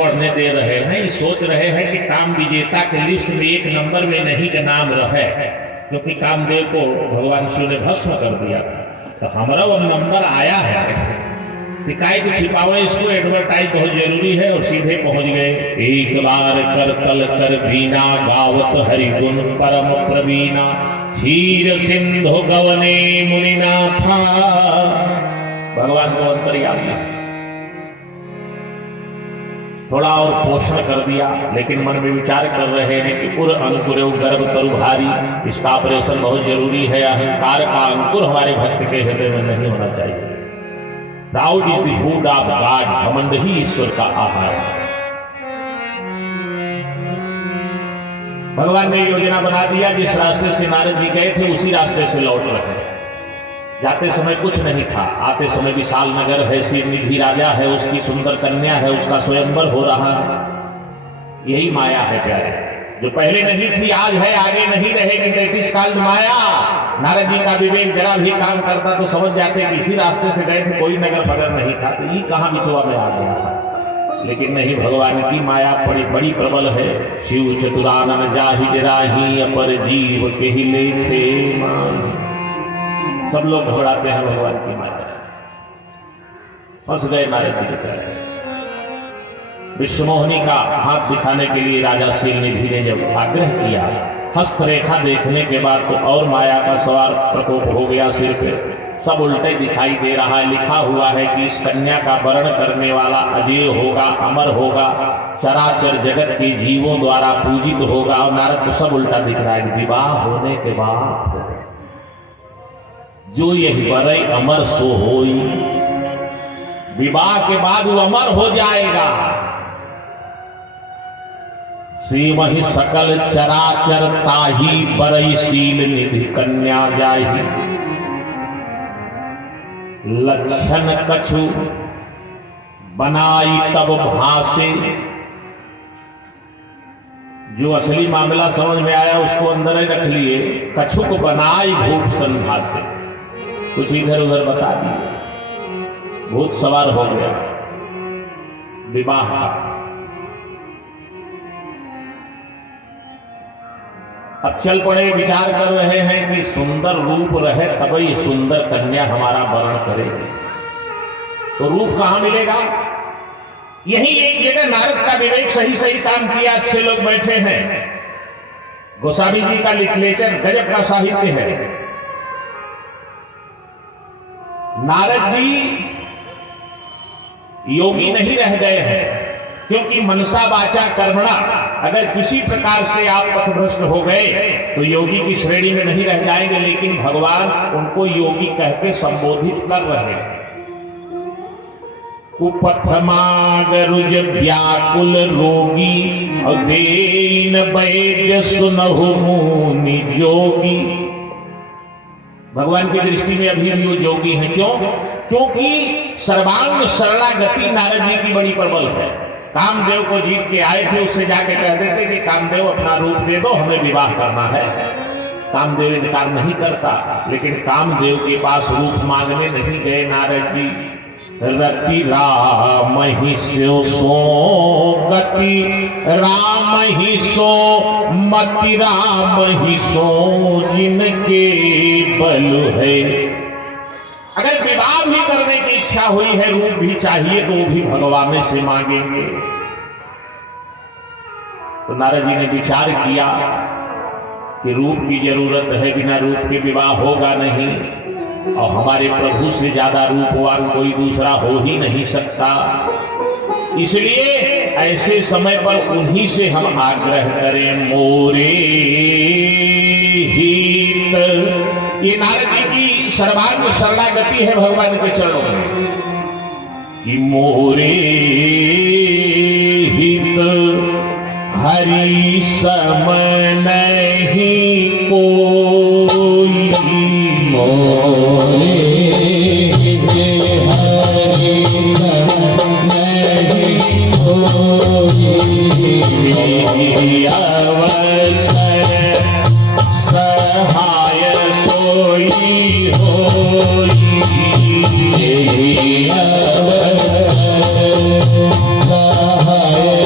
पढ़ने दे रहे हैं, सोच रहे हैं कि काम विजेता के लिस्ट में एक नंबर में नहीं का नाम रहे, क्योंकि कामदेव को भगवान शिव ने भस्म कर दिया था। तो हमारा वो नंबर आया है, शिकायत छिपावे इसको एडवर्टाइज बहुत जरूरी है, और सीधे पहुंच गए। एक बार कर तल कर बीना गावत हरिगुण परम प्रवीणा, क्षीर सिंधु गवने मुनिना था। भगवान को अंतर्यामी थोड़ा और पोषण कर दिया, लेकिन मन में विचार कर रहे हैं कि उर अंकुर गर्भ तरु भारी, इसका ऑपरेशन बहुत जरूरी है। अहंकार का अंकुर हमारे भक्त के हृदय में नहीं होना चाहिए। Proud is the food of God, घमंड ही ईश्वर का आहार है। भगवान ने योजना बना दिया, जिस रास्ते से नारद जी गए थे उसी रास्ते से लौट रहे। जाते समय कुछ नहीं था, आते समय विशाल नगर है, सिरनिधि राजा है, उसकी सुंदर कन्या है, उसका स्वयंवर हो रहा है। यही माया है प्यारे, जो पहले नहीं थी आज है, आगे नहीं रहेगी। दैट इज कॉल्ड माया। नारद जी का विवेक जरा भी काम करता तो समझ जाते कि इसी रास्ते से गए थे, कोई नगर बदल नहीं था, तो ये कहां विश्वा में आ गया था। लेकिन नहीं, भगवान की माया बड़ी प्रबल है। शिव चतुरानन जाहि जराही, अपर जीव के ही लेते मान। सब लोग घबराते हैं भगवान की माया, फंस गए नारद जी बेचारे। विश्वमोहिनी का हाथ दिखाने के लिए राजा सिरनिधि ने जब आग्रह किया, हस्तरेखा देखने के बाद तो और माया का सवार प्रकोप हो गया सिर पे। सब उल्टे दिखाई दे रहा है। लिखा हुआ है कि इस कन्या का वर्ण करने वाला अजय होगा, अमर होगा, चराचर जगत के जीवों द्वारा पूजित होगा। और नारद को सब उल्टा दिख रहा है। विवाह होने के बाद जो यही बरई अमर सो होई, विवाह के बाद वो अमर हो जाएगा। से वही सकल चराचर ताही, बरई शील निधि कन्या जाही। लक्षण कछु बनाई तब भासे। जो असली मामला समझ में आया उसको अंदर ही रख लिए। कछु को बनाई भूत संभासे, कुछ इधर उधर बता दिए, भूत सवार हो गया। विवाह का अब चल पड़े, विचार कर रहे हैं कि सुंदर रूप रहे तभी सुंदर कन्या हमारा वर्ण करेगी। तो रूप कहां मिलेगा? यही एक जगह नारद का विवेक सही काम किया। अच्छे लोग बैठे हैं। गोस्वामी जी का लिटरेचर गजब का साहित्य है। नारद जी योगी नहीं रह गए हैं, क्योंकि मनसा वाचा कर्मणा, अगर किसी प्रकार से आप पथभ्रष्ट हो गए तो योगी की श्रेणी में नहीं रह जाएंगे। लेकिन भगवान उनको योगी कहकर संबोधित कर रहे हैं। कुपथमागरुज व्याकुल रोगी, और दीन वैद्य सुनहु मुनि जोगी। भगवान की दृष्टि में अभी भी वो योगी हैं। क्यों? क्योंकि सर्वांग शरणागति नारद जी की बड़ी प्रबल है। कामदेव को जीत के आए थे, उससे जाके कह देते कि कामदेव अपना रूप दे दो, हमें विवाह करना है। कामदेव इनकार नहीं करता, लेकिन कामदेव के पास रूप मांगने नहीं गए नारद जी। रति राम ही सो गति, राम ही सो मति, राम ही सो जिनके बल है। अगर विवाह भी करने की इच्छा हुई है, रूप भी चाहिए, तो वो भी भगवान से मांगेंगे। तो नारद जी ने विचार किया कि रूप की जरूरत है, बिना रूप के विवाह होगा नहीं, और हमारे प्रभु से ज्यादा रूपवान कोई दूसरा हो ही नहीं सकता। इसलिए ऐसे समय पर उन्हीं से हम आग्रह करें। मोरे हित, ये नारद जी की सर्वांग शरणागति है भगवान के चरणों में, कि मोरे हित हरि सम नहीं कोई। मोरे हित हरि सम नहीं कोई। अवसर सहाय सोई होई। अवसर सहाय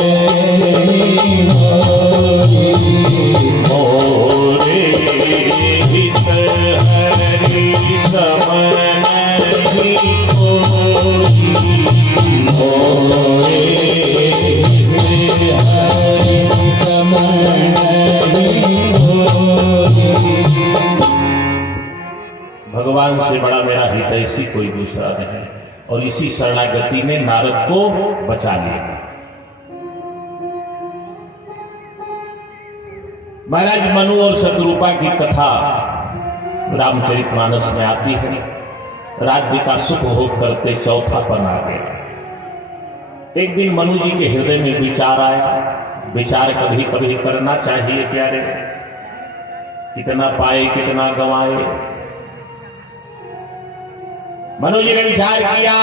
भगवान से बड़ा मेरा हितैषी कोई दूसरा नहीं। और इसी शरणागति ने नारद को बचा लिया। महाराज मनु और शतरूपा की कथा रामचरितमानस में आती है। राज्य का सुख भोग करते चौथापन आ गया। एक दिन मनु जी के हृदय में विचार आया, विचार कभी कभी करना चाहिए प्यारे, कितना पाए कितना गंवाए। मनु जी ने विचार किया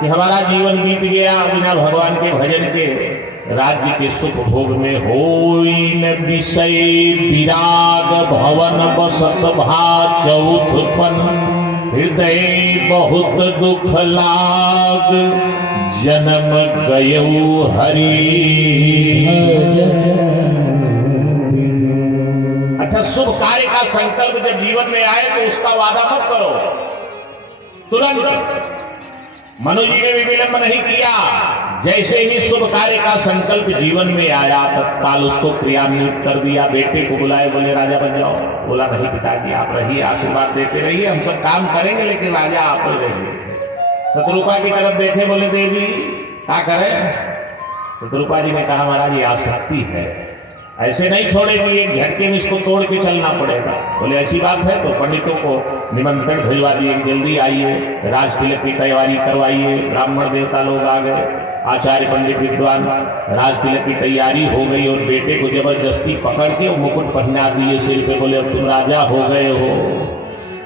कि हमारा जीवन बीत गया बिना भगवान के भजन के, राज्य के सुख भोग में होई न विषय विराग, भवन बसत भा चौथपन, हृदय बहुत दुख लाग, जन्म गयऊ हरि। अच्छा, शुभ कार्य का संकल्प जब जीवन में आए तो उसका वादा मत करो तुरंत। मनु जी ने भी विलंब नहीं किया। जैसे ही शुभ कार्य का संकल्प जीवन में आया तत्काल उसको क्रियान्वित कर दिया। बेटे को बुलाए, बोले राजा बन जाओ। बोला नहीं पिताजी, आप रहिए, आशीर्वाद देते रहिए, हम सब काम करेंगे लेकिन राजा आप ही रहिए। शत्रुपा की तरफ देखे, बोले देवी क्या करें। शत्रुपा जी ने कहा महाराज ये आसक्ति है, ऐसे नहीं छोड़ेगी, एक झटके में इसको तोड़ के चलना पड़ेगा। बोले ऐसी बात है तो पंडितों को निमंत्रण भिजवा दिए, जल्दी आइए, राज तिलक की तैयारी करवाइए। ब्राह्मण देवता लोग आ गए, आचार्य पंडित विद्वान, राज तिलक की तैयारी हो गई और बेटे को जबरदस्ती पकड़ के वो मुकुट पहना दिए सिर पे। बोले अब तुम राजा हो गए हो।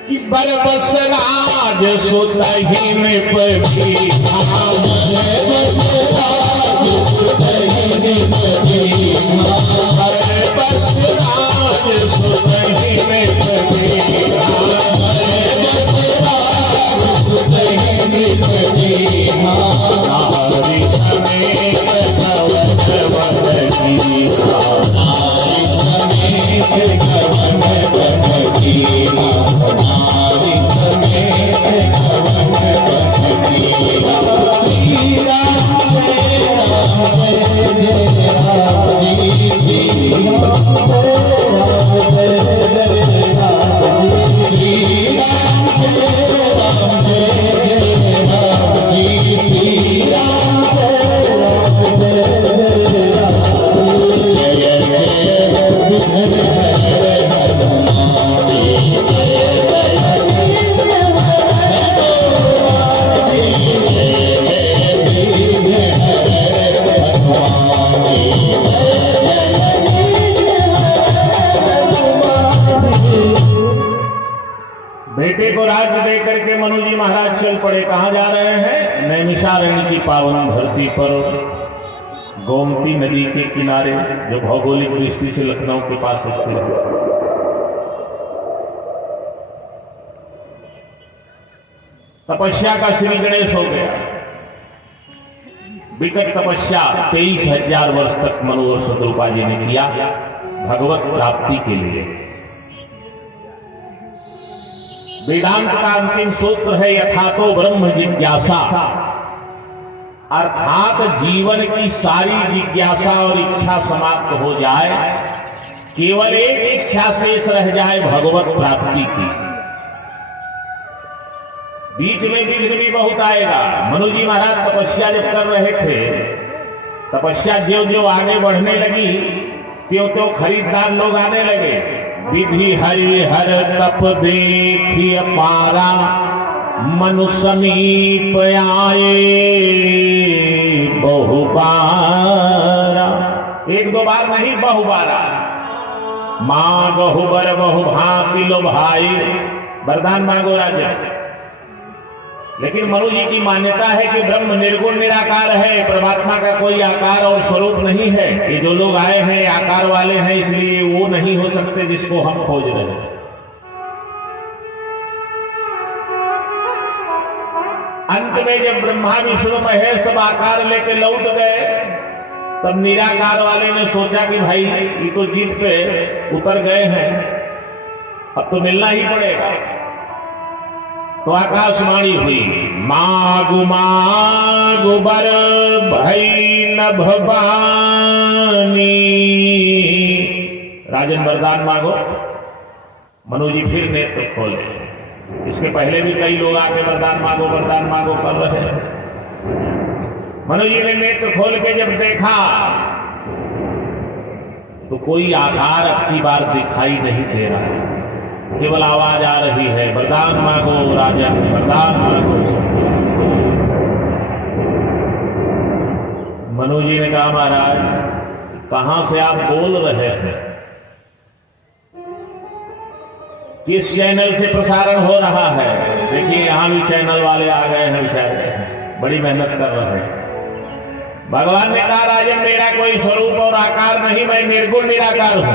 कि बरबस राज सुतहि में पभी, बरबस राज सुतहि में पभी, बरबस राज सुतहि में पभी, बरबस राज सुतहि में पभी, नारी समेत कवन बन कीना, नारी समेत कवन बन कीना, नारी समेत कवन बन कीना। श्री राम जय राम जय जय राम जी, श्री राम जय राम जय जय राम जी, श्री राम जय राम जय जय राम जी, श्री राम जय राम जय जय राम जी। जय जय विघ्न बेटे को राज्य दे करके मनु जी महाराज चल पड़े। कहां जा रहे हैं? नैमिषारण्य की पावन धरती पर, गोमती नदी के किनारे, जो भौगोलिक दृष्टि से लखनऊ के पास स्थित है। तपस्या का श्री गणेश हो गया। विकट तपस्या 23,000 वर्ष तक मनु और शत्रुपा जी ने किया भगवत प्राप्ति के लिए। वेदांत का अंतिम सूत्र है यथातो ब्रह्म जिज्ञासा, अर्थात जीवन की सारी जिज्ञासा और इच्छा समाप्त हो जाए, केवल एक इच्छा शेष रह जाए भगवत प्राप्ति की। बीच में विघ्न भी बहुत आएगा। मनु जी महाराज तपस्या जब कर रहे थे, तपस्या ज्यों ज्यों आगे बढ़ने लगी त्यों त्यों खरीदार लोग आने लगे। विधि हरि हर तप देखिए पारा, मनु समीप आए बहुबारा। एक दो बार नहीं, बहुबारा। मां बहुबर बहु भांति लो भाई, वरदान मांगो राजा। लेकिन मनु जी की मान्यता है कि ब्रह्म निर्गुण निराकार है, परमात्मा का कोई आकार और स्वरूप नहीं है। ये जो लोग आए हैं आकार वाले हैं, इसलिए वो नहीं हो सकते जिसको हम खोज रहे हैं। अंत में जब ब्रह्मा विष्णु महेश सब आकार लेके लौट गए, तब निराकार वाले ने सोचा कि भाई ये तो जीत पे उतर गए हैं, अब तो मिलना ही पड़ेगा। तो आकाशवाणी हुई, मागु मागु बर भई न भवानी। राजन वरदान मांगो। मनु जी फिर नेत्र खोले, इसके पहले भी कई लोग आके वरदान मांगो कर रहे हैं। मनु जी ने नेत्र खोल के जब देखा तो कोई आकार अब की बार दिखाई नहीं दे रहा है, केवल आवाज आ रही है, वरदान मांगो राजा, वरदान मांगो। मनु जी ने कहा महाराज कहां से आप बोल रहे हैं, किस चैनल से प्रसारण हो रहा है? देखिए यहां भी चैनल वाले आ गए हैं, बेचारे बड़ी मेहनत कर रहे हैं। भगवान ने कहा राजन मेरा कोई स्वरूप और आकार नहीं, मैं निर्गुण निराकार हूं।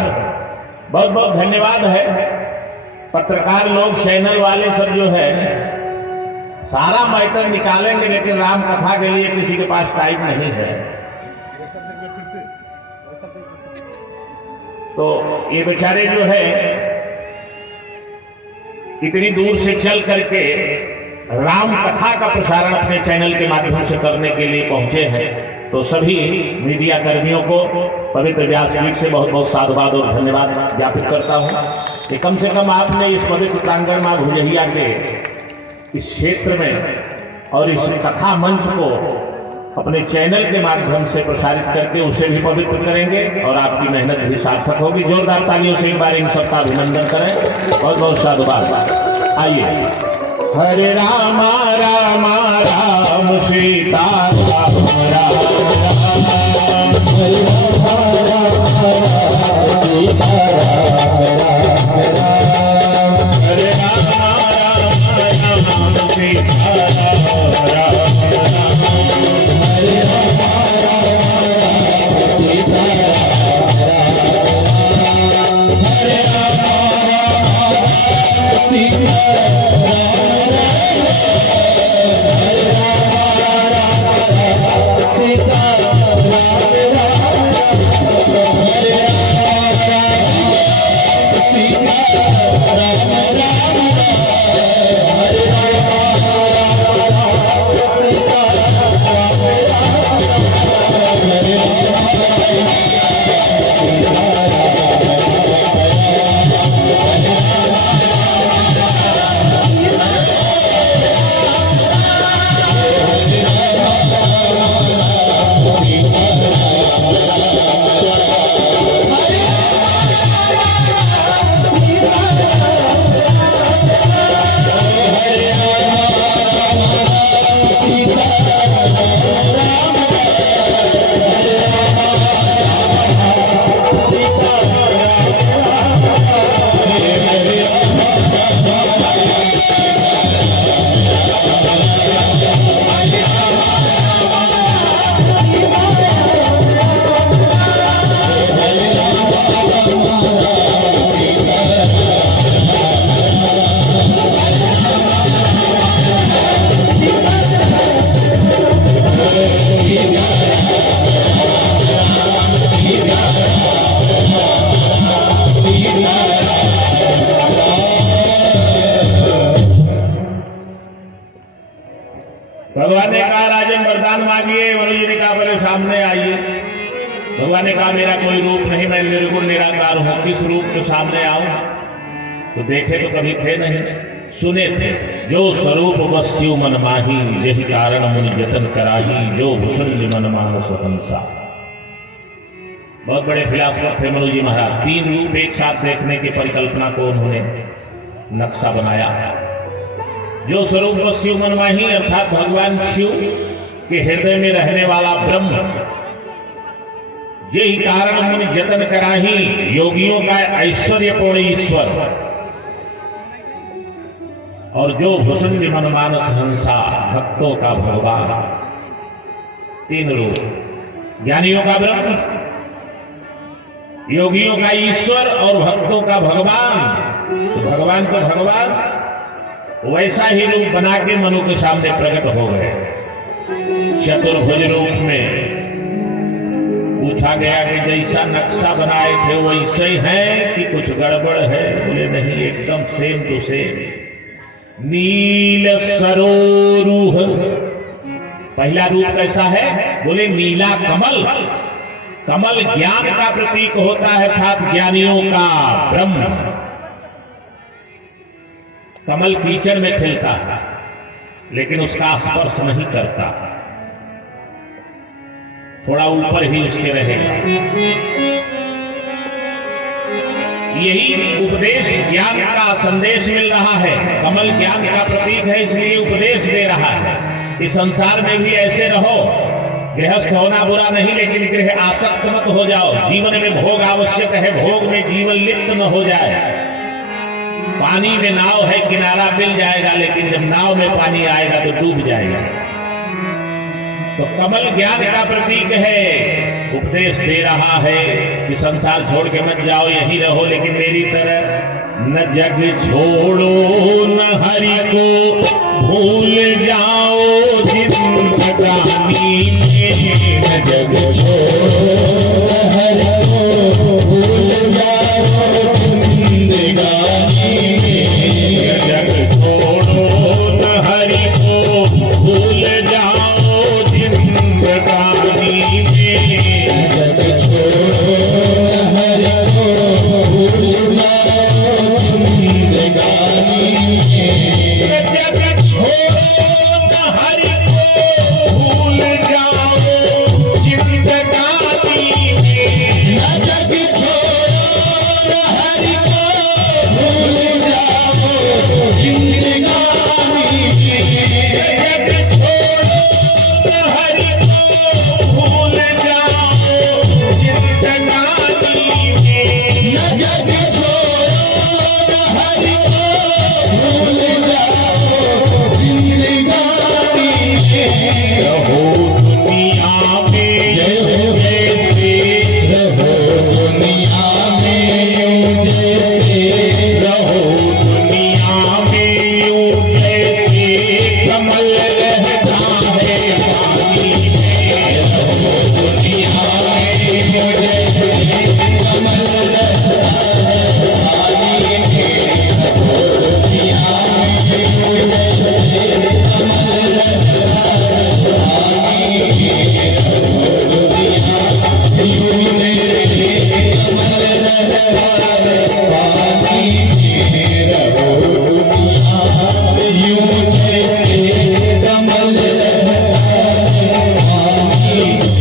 बहुत बहुत धन्यवाद है। पत्रकार लोग चैनल वाले सब जो है सारा मैटर निकालेंगे, लेकिन राम कथा के लिए किसी के पास टाइम नहीं है। तो ये बेचारे जो है इतनी दूर से चल करके राम कथा का प्रसारण अपने चैनल के माध्यम से करने के लिए पहुंचे हैं। तो सभी मीडिया कर्मियों को पवित्र व्यासपीठ से बहुत बहुत साधुवाद और धन्यवाद ज्ञापित करता हूं कि कम से कम आपने इस पवित्र प्रांगण मां भुजहिया के इस क्षेत्र में और इस कथा मंच को अपने चैनल के माध्यम से प्रसारित करके उसे भी पवित्र करेंगे और आपकी मेहनत भी सार्थक होगी। जोरदार तालियों से एक बार इन सबका अभिनंदन करें। बहुत बहुत साधुवाद। आइए। हरे राम राम राम सीता राम राम राम, हरे राम राम सीता राम राम राम, हरे राम राम सीता राम राम राम, हरे राम सीता राम, हरे राम सीता भगवान ने कहा राजन वरदान मांगिए। मनु जी ने कहा बोले सामने आइए। भगवान ने कहा मेरा कोई रूप नहीं, मैं निर्गुण निराकार हूं, किस रूप के सामने आऊं? तो देखे तो कभी थे नहीं, सुने थे। जो स्वरूप वस्यु मन माही, यही कारण मुनि जतन कराही, जो भूषण मन मानस हंसा। बहुत बड़े फिलासफर थे मनु जी महाराज। 3 रूप एक साथ देखने की परिकल्पना को उन्होंने नक्शा बनाया। जो स्वरूप शिव मनमाही अर्थात भगवान शिव के हृदय में रहने वाला ब्रह्म, यही कारण मुनि जतन कराही, योगियों का ऐश्वर्यपूर्ण ईश्वर, और जो भुसुंड मनमानस हंसा, भक्तों का भगवान। 3 रूप, ज्ञानियों का ब्रह्म, योगियों का ईश्वर और भक्तों का भगवान। तो भगवान तो भगवान वैसा ही रूप बना के मनु के सामने प्रकट हो गए। चतुर्भुज रूप में पूछा गया कि जैसा नक्शा बनाए थे वैसे ही है कि कुछ गड़बड़ है? बोले नहीं, एकदम सेम टू सेम। नील सरोरुह, पहला रूप कैसा है? बोले नीला कमल। कमल ज्ञान का प्रतीक होता है, अर्थात ज्ञानियों का ब्रह्म। कमल कीचड़ में खिलता है लेकिन उसका स्पर्श नहीं करता, थोड़ा ऊपर ही उसके रहेगा। यही उपदेश ज्ञान का संदेश मिल रहा है। कमल ज्ञान का प्रतीक है, इसलिए उपदेश दे रहा है कि संसार में भी ऐसे रहो। गृहस्थ होना बुरा नहीं, लेकिन गृह आसक्त मत हो जाओ। जीवन में भोग आवश्यक है, भोग में जीवन लिप्त न हो जाए। पानी में नाव है, किनारा मिल जाएगा, लेकिन जब नाव में पानी आएगा तो डूब जाएगा। तो कमल ज्ञान का प्रतीक है, उपदेश दे रहा है कि संसार छोड़ के मत जाओ, यहीं रहो, लेकिन मेरी तरह न जग छोड़ो न हरि को भूल जाओ जिंदगानी में। न जग छोड़ो न हरि को भूल जाओ जिंदगानी में। न जग छोड़ो न हरि को भूल जाओ जिंदगानी में। जग छोड़ो न हरि को भूल जाओ जिंदगानी में। जग छोड़ो न हरि को भूल जाओ जिंदगानी में। जग छोड़ो न हरि को भूल जाओ जिंदगानी में। जग छोड़ो न हरि को भूल जाओ जिंदगानी में। जग छोड़ो न हरि को भूल जाओ जिंदगानी में। रहो दुनिया में जैसे, रहो दुनिया में यूं जैसे, रहो दुनिया में यूं जैसे कमल रहता है पानी में। रहो दुनिया में यूं जैसे कमल रहता है पानी में। रहो दुनिया में यूं जैसे कमल रहता है पानी में। रहो दुनिया यूं जैसे कमल रहता है पानी में। रहो दुनिया यूं जैसे कमल रहता है पानी में।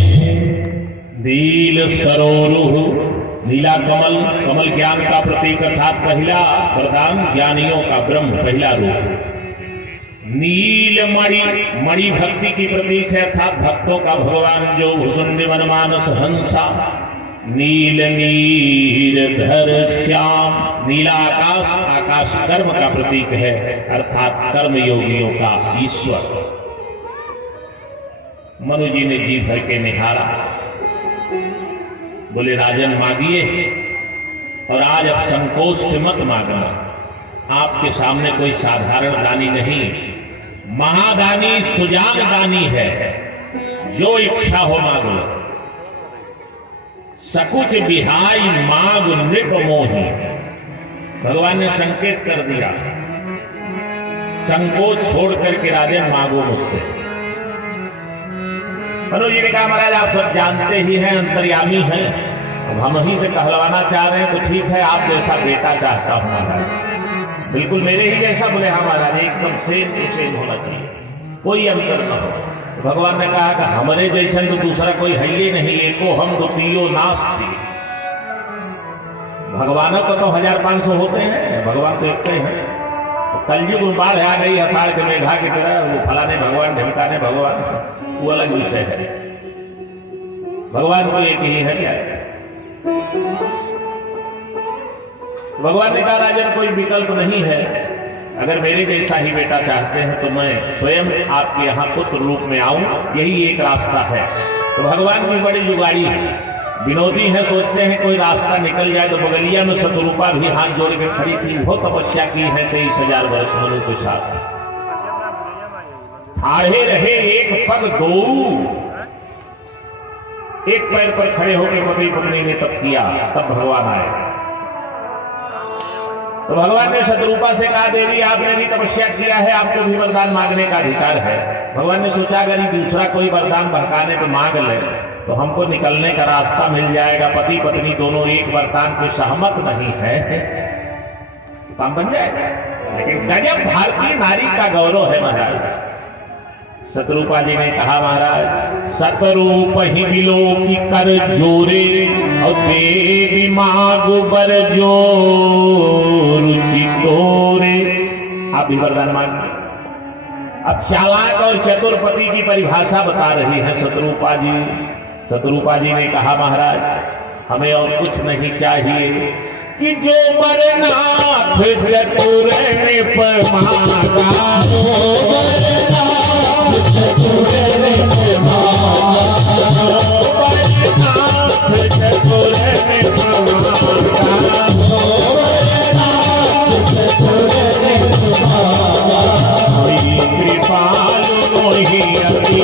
नील सरोरुह, नीला कमल, कमल ज्ञान का प्रतीक अर्थात पहला वरदान, ज्ञानियों का ब्रह्म पहला रूप। नील मणि, मणि भक्ति की प्रतीक है, अर्थात भक्तों का भगवान जो भुजंग वनमानस हंसा। नील नीरधर श्याम, नीला आकाश, आकाश कर्म का प्रतीक है, अर्थात कर्म योगियों का ईश्वर। मनु जी ने जी भर के निहारा, बोले राजन मांगिए, और आज अब संकोच से मत मांगना। आपके सामने कोई साधारण दानी नहीं, महादानी सुजान दानी है। जो इच्छा हो मांग लो। सकुच बिहाई मांग नृप मोही, भगवान ने संकेत कर दिया, संकोच छोड़ करके राजन मांगो मुझसे। मनु जी ने कहा महाराज आप सब जानते ही हैं, अंतर्यामी हैं, अब हम ही से कहलवाना चाह रहे हैं तो ठीक है, आप जैसा बेटा चाहता हूं महाराज, बिल्कुल मेरे ही जैसा। बोले हाँ महाराज, एकदम सेम टू सेम होना चाहिए, कोई अंतर न हो। तो भगवान ने कहा कि हमारे जैसा तो दूसरा कोई है ही नहीं, एको हम द्वितीयो नास्ति। भगवानों को तो 1500 होते हैं, भगवान देखते हैं। तो कलयुग में बाढ़ आ गई अषाढ़ के मेघा की तरह, वो फलाने भगवान ढमकाने भगवान, वो अलग विषय है। भगवान को एक ही है क्या? भगवान ने कहा राजन कोई विकल्प नहीं है, अगर मेरे जैसा ही बेटा चाहते हैं तो मैं स्वयं आपके यहाँ पुत्र रूप में आऊं, यही एक रास्ता है। तो भगवान की बड़ी जुगाड़ी है, विनोदी है, सोचते हैं कोई रास्ता निकल जाए। तो बगलिया में शतरूपा भी हाथ जोड़ के खड़ी थी, वो तपस्या की है 23,000 वर्ष मनु के साथ। आड़े रहे एक पग दो, एक पैर पर खड़े होकर पति पत्नी ने तप किया, तब भगवान आए। तो भगवान ने शतरूपा से कहा देवी आपने भी तपस्या किया है, आपको भी वरदान मांगने का अधिकार है। भगवान ने सोचा अगर दूसरा कोई वरदान बहकाने पे मांग ले तो हमको निकलने का रास्ता मिल जाएगा। पति पत्नी दोनों एक वरदान पे सहमत नहीं है, काम बन जाएगा। लेकिन गजब भारतीय नारी का गौरव है महाराज। शत्रुपा जी ने कहा महाराज सतरूप ही मिलो की कर जोरे और देवी मागो बर जो रुचि तोरे। आप भी वरदान मांगिए। अब चालाक और चतुरपति की परिभाषा बता रही है शत्रुपा जी। शत्रुपा जी ने कहा महाराज हमें और कुछ नहीं चाहिए कि जो मरनाथ चतुर ने मांगा चतुर ने कृपाल मोही अति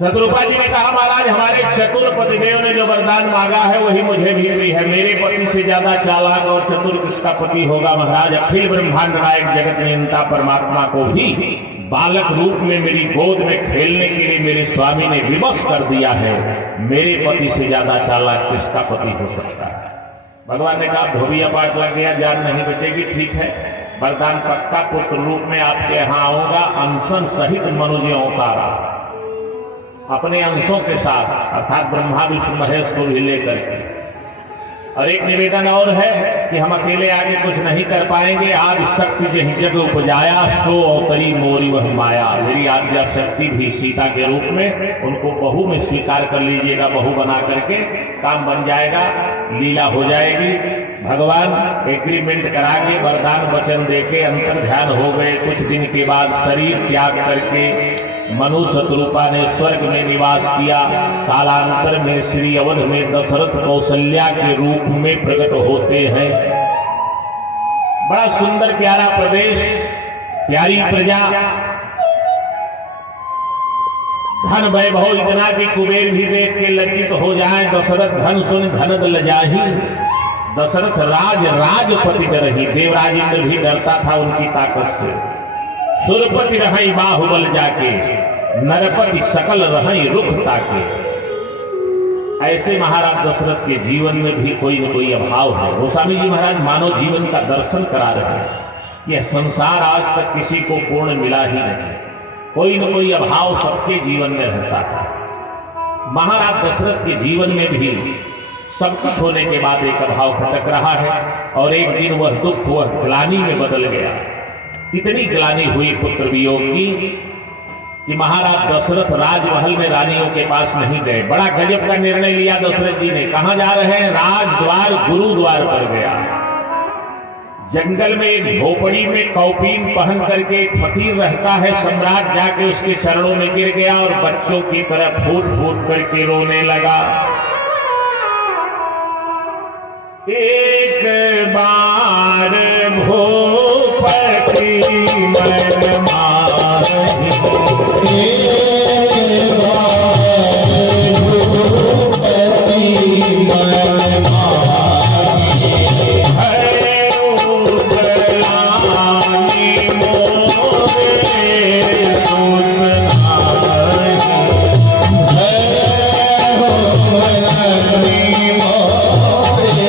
शत्रुपा जी ने कहा महाराज हमारे चतुर पतिदेव ने जो वरदान मांगा है वही मुझे भी है। मेरे पति से ज्यादा चालाक और चतुर किसका पति होगा महाराज। अखिल ब्रह्मांड नायक जगत नियंता परमात्मा को भी बालक रूप में मेरी गोद में खेलने के लिए मेरे स्वामी ने विवश कर दिया है। मेरे पति से ज्यादा चालाक किसका पति हो सकता है। भगवान ने कहा धोबिया पाठ लग गया, जान नहीं बचेगी। ठीक है, वरदान पक्का, पुत्र रूप में आपके यहाँ आऊंगा, अनशन सहित मनुष्य उतारा अपने अंशों के साथ, अर्थात ब्रह्मा विष्णु महेश को भी लेकर के। और एक निवेदन और है कि हम अकेले आगे कुछ नहीं कर पाएंगे। आज शक्ति जही जग उपजाया सो अवतरी मोरी वह माया। मेरी आद्या शक्ति भी सीता के रूप में उनको बहू में स्वीकार कर लीजिएगा। बहू बना करके काम बन जाएगा, लीला हो जाएगी। भगवान एग्रीमेंट करा के वरदान वचन देके अंतर ध्यान हो गए। कुछ दिन के बाद शरीर त्याग करके मनु शत्रुपा ने स्वर्ग में निवास किया। कालांतर में श्री अवध में दशरथ कौशल्या के रूप में प्रकट होते हैं। बड़ा सुंदर प्यारा प्रदेश, प्यारी प्रजा, धन वैभव इतना कि कुबेर भी देख के लज्जित हो जाए। दशरथ धन सुन धनद लजाही। दशरथ राजपति रही। देवराज इंद्र भी डरता था उनकी ताकत से। सुरपति रही बाहुबल जाके, नरपति सकल रही रुख ताके। ऐसे महाराज दशरथ के जीवन में भी कोई न कोई अभाव है। गोस्वामी जी महाराज मानव जीवन का दर्शन करा रहे हैं। यह संसार आज तक किसी को पूर्ण मिला ही नहीं। कोई न कोई अभाव सबके जीवन में रहता है। महाराज दशरथ के जीवन में भी सब कुछ होने के बाद एक अभाव खटक रहा है और एक दिन वह दुख, वह ग्लानि में बदल गया। इतनी ग्लानि हुई पुत्र वियोग की कि महाराज दशरथ राजमहल में रानियों के पास नहीं गए। बड़ा गजब का निर्णय लिया दशरथ जी ने। कहां जा रहे हैं? राजद्वार गुरुद्वार पर गया। जंगल में एक झोपड़ी में कौपीन पहन करके एक फकीर रहता है। सम्राट जाके उसके चरणों में गिर गया और बच्चों की तरह फूट फूट करके रोने लगा। एक बार भूपति मन माही, एक बार भूपति मन माही, है उतलानी मोरे सुतनाही, है उतलानी मोरे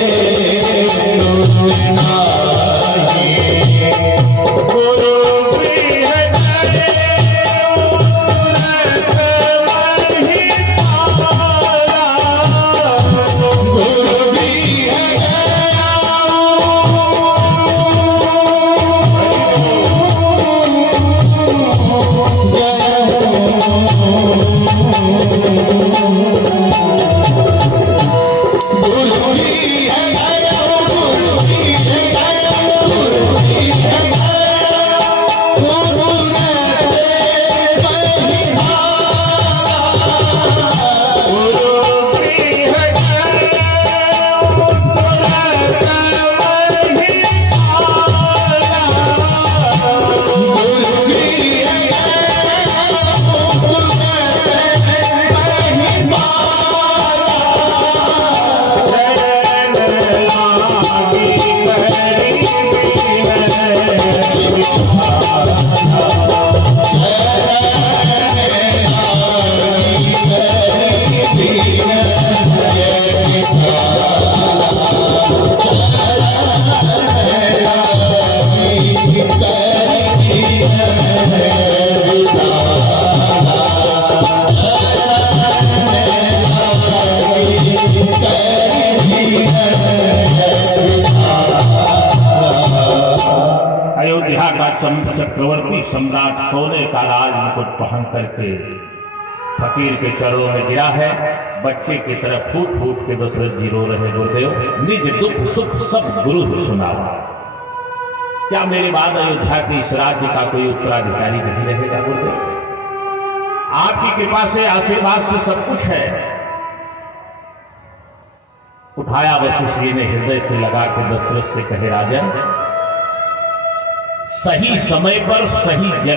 सुतनाही। गुरु भी है चक्रवर्ती सम्राट सोने का राज मुकुट पहन करके फकीर के चरणों में गिरा है। बच्चे की तरह फूट फूट के दशरथ जी रो रहे, गुरुदेव निज दुख सुख सब गुरु ही सुनावा। क्या मेरे बाद अयोध्या के इस राज्य का कोई उत्तराधिकारी नहीं रहेगा गुरुदेव? आपकी कृपा से आशीर्वाद से सब कुछ है। उठाया वशिष्ठ जी ने हृदय से लगा के दशरथ से कहे, राजन सही समय पर सही जगह